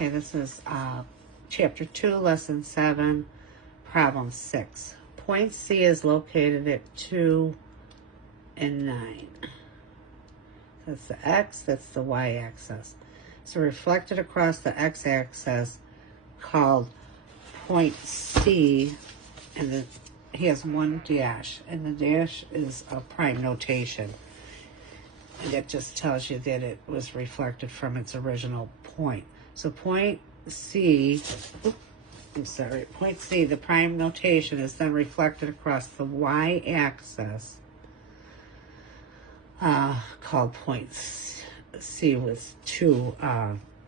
Okay, this is Chapter 2, Lesson 7, Problem 6. Point C is located at 2 and 9. That's the x, that's the y-axis. So reflected across the x-axis called point C, and he has one dash, and the dash is a prime notation. And it just tells you that it was reflected from its original point. So point C, point C, the prime notation is then reflected across the y-axis, called point C with two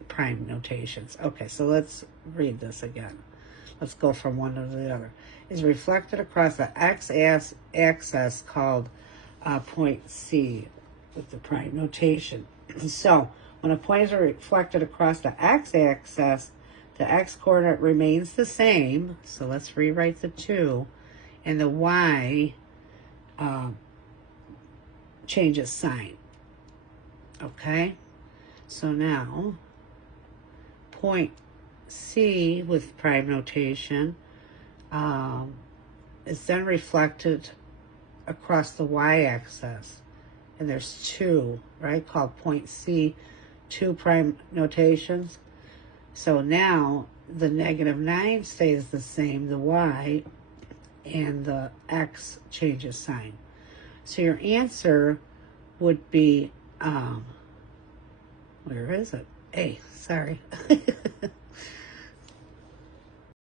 prime notations. Okay, so let's read this again. Let's go from one to the other. Is reflected across the x-axis called point C with the prime notation. So when a point is reflected across the x-axis, the x-coordinate remains the same. So let's rewrite the 2. And the y changes sign. Okay? So now, point C with prime notation is then reflected across the y-axis. And there's 2, right, called point C, 2 prime notations. So now the -9 stays the same, the y, and the x changes sign. So your answer would be, where is it? A, sorry.